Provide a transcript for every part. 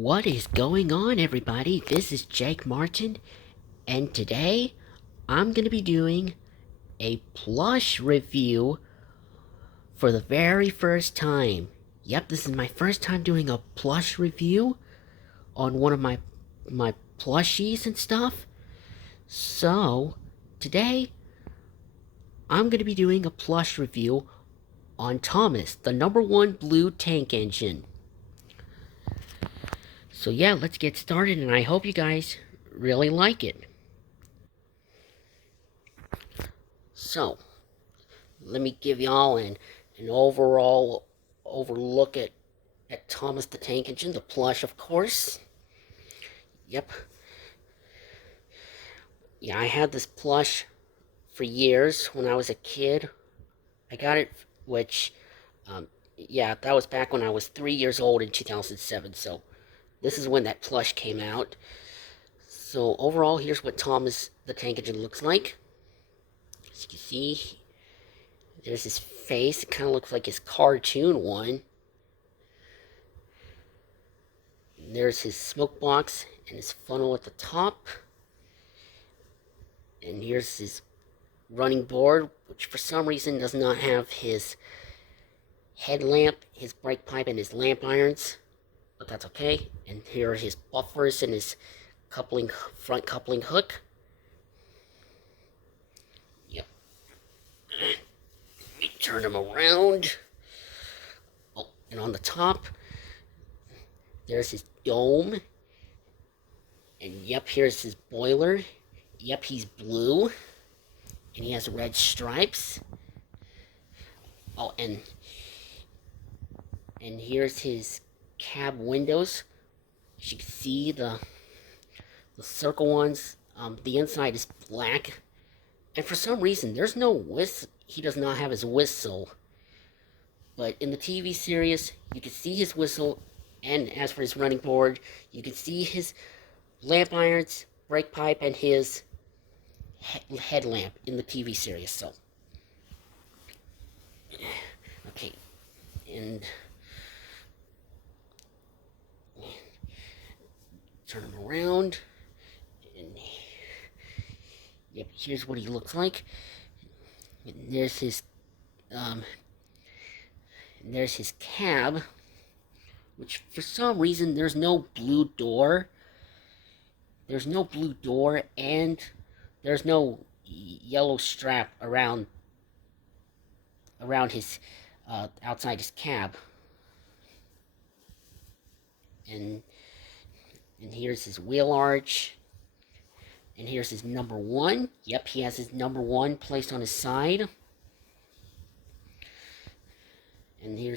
What is going on, everybody? This is Jake Martin, and today I'm going to be doing a plush review for the very first time. Yep, this is my first time doing a plush review on one of my plushies and stuff. So, today I'm going to be doing a plush review on Thomas, the #1 blue tank engine. So yeah, let's get started, and I hope you guys really like it. So, let me give y'all an overall overlook at Thomas the Tank Engine, the plush, of course. Yep. Yeah, I had this plush for years when I was a kid. I got it, which, yeah, that was back when I was 3 years old in 2007. So, this is when that plush came out. So, overall, here's what Thomas the Tank Engine looks like. As you can see, there's his face. It kind of looks like his cartoon one. There's his smoke box and his funnel at the top. And here's his running board, which for some reason does not have his headlamp, his brake pipe, and his lamp irons. But that's okay. And here are his buffers and his front coupling hook. Yep. Let me turn him around. Oh, and on the top, there's his dome. And yep, here's his boiler. Yep, he's blue. And he has red stripes. Oh, and here's his cab windows. As you can see, the circle ones, the inside is black. And for some reason, there's no whistle. He does not have his whistle. But in the TV series, you can see his whistle. And as for his running board, you can see his lamp irons, brake pipe, and his headlamp in the TV series. So, okay, and turn him around, and yep, here's what he looks like. And there's his cab, which for some reason there's no blue door. There's no blue door, and there's no yellow strap around his outside his cab. And here's his wheel arch. And here's his #1. Yep, he has his #1 placed on his side. And here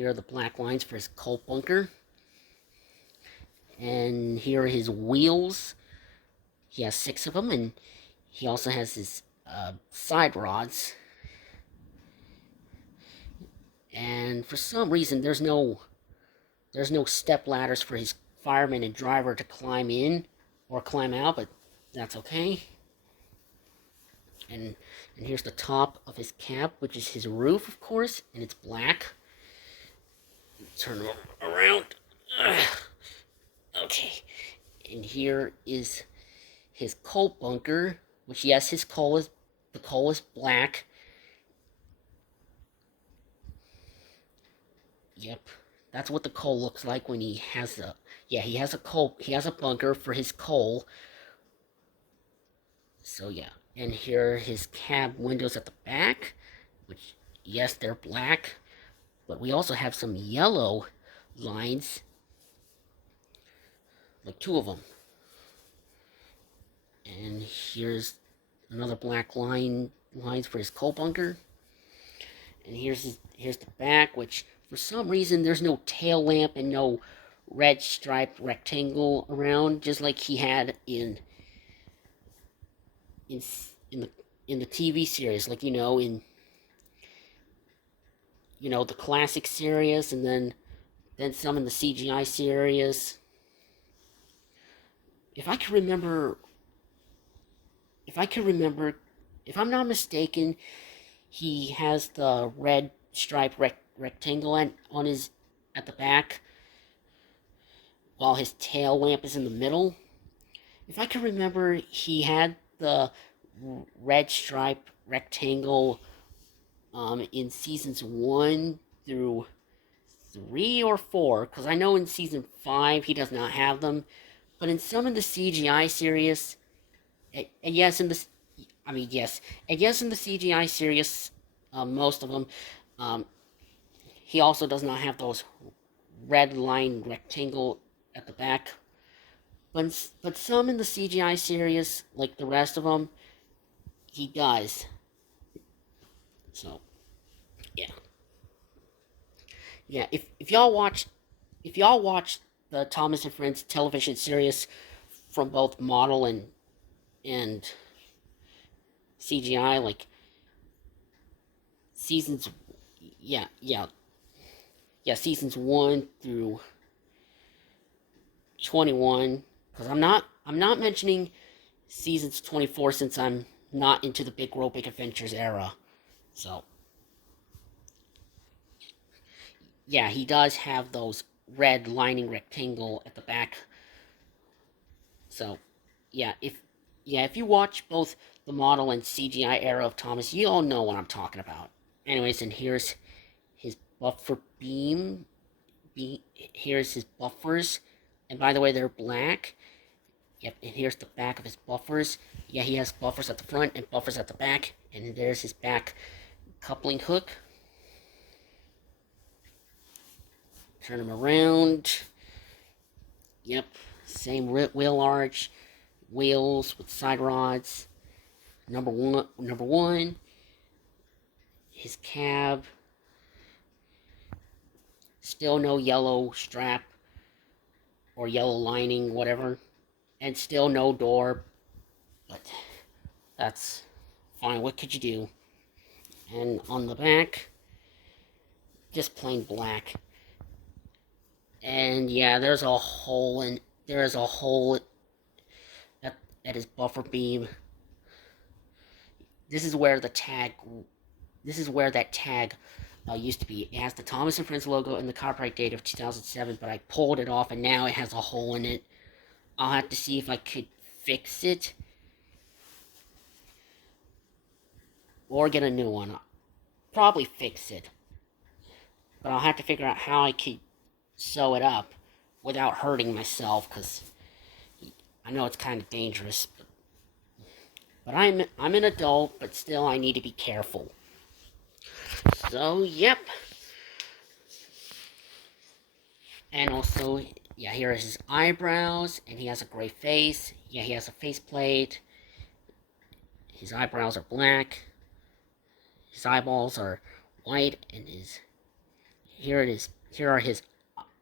are the black lines for his coal bunker. And here are his wheels. He has 6 of them, and he also has his side rods. And for some reason, there's no step ladders for his fireman and driver to climb in or climb out, but that's okay. And here's the top of his cab, which is his roof, of course, and it's black. Turn him around. Okay. And here is his coal bunker, which, yes, the coal is black. Yep. That's what the coal looks like when he has he has a bunker for his coal. So yeah, and here are his cab windows at the back, which, yes, they're black, but we also have some yellow lines, like 2 of them. And here's another black lines for his coal bunker. And here's the back, which for some reason there's no tail lamp and no red striped rectangle around, just like he had in the TV series, like, in the classic series, and then some in the CGI series. If I can remember, if I'm not mistaken, he has the red stripe rectangle at the back while his tail lamp is in the middle. If I can remember, he had the red stripe rectangle in seasons 1 through 3 or 4, because I know in season 5 he does not have them, but in some of the CGI series, and yes, in the CGI series, most of them, um, he also does not have those red line rectangle at the back. But some in the CGI series, like the rest of them, he does. So yeah, yeah. If y'all watch the Thomas and Friends television series from both model and CGI, like seasons, yeah, yeah, yeah, seasons 1 through 21. Because I'm not mentioning seasons 24 since I'm not into the Big World Big Adventures era. So yeah, he does have those red lining rectangle at the back. So if you watch both the model and CGI era of Thomas, you all know what I'm talking about. Anyways, and here's his buffer beam. Here's his buffers, and by the way, they're black. Yep, and here's the back of his buffers. Yeah, he has buffers at the front and buffers at the back, and there's his back coupling hook. Turn him around. Yep, same wheel arch, wheels with side rods. Number one, his cab. Still no yellow strap or yellow lining, whatever, and still no door. But that's fine. What could you do? And on the back, just plain black. And yeah, there's a hole at his buffer beam. This is where the tag. This is where that tag used to be. It has the Thomas and Friends logo and the copyright date of 2007, but I pulled it off and now it has a hole in it. I'll have to see if I could fix it or get a new one. I'll probably fix it, but I'll have to figure out how I could sew it up without hurting myself, because I know it's kind of dangerous. But I'm an adult, but still I need to be careful. So yep. And also, yeah, here is his eyebrows, and he has a gray face. Yeah, he has a faceplate. His eyebrows are black. His eyeballs are white, and here it is. Here are his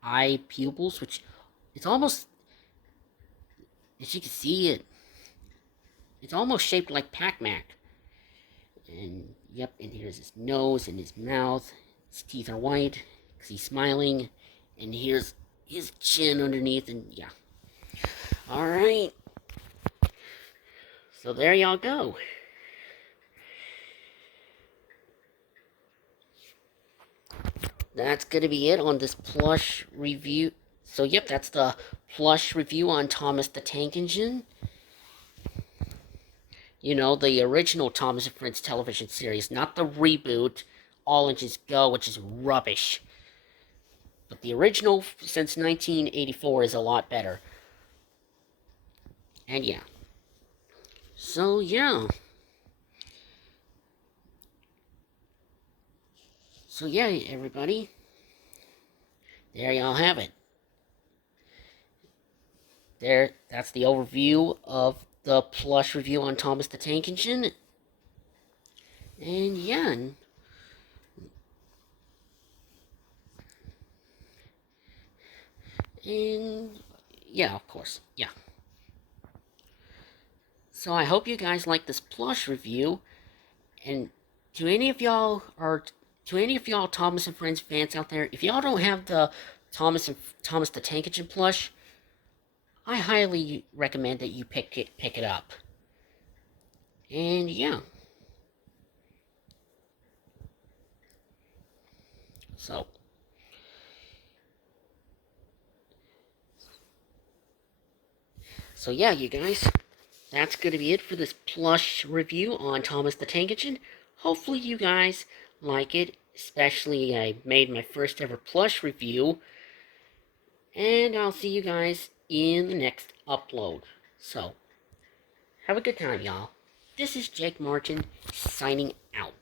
eye pupils, which it's almost, as you can see it, it's almost shaped like Pac-Man. And yep, and here's his nose and his mouth. His teeth are white because he's smiling, and here's his chin underneath, and yeah. All right. So there y'all go. That's gonna be it on this Plush review. So yep, that's the Plush review on Thomas the Tank Engine. You know, the original Thomas and Friends television series, not the reboot, All Engines Go, which is rubbish. But the original since 1984 is a lot better. And yeah. So yeah. So yeah, everybody. There y'all have it. That's the overview of the Plush review on Thomas the Tank Engine. And yeah. And yeah, of course. Yeah. So I hope you guys like this Plush review. And to any of y'all Thomas and Friends fans out there, if y'all don't have the Thomas the Tank Engine plush, I highly recommend that you pick it up. And yeah. So So yeah, you guys, that's going to be it for this plush review on Thomas the Tank Engine. Hopefully you guys like it, especially I made my first ever plush review. And I'll see you guys in the next upload. So, have a good time, y'all. This is Jake Martin, signing out.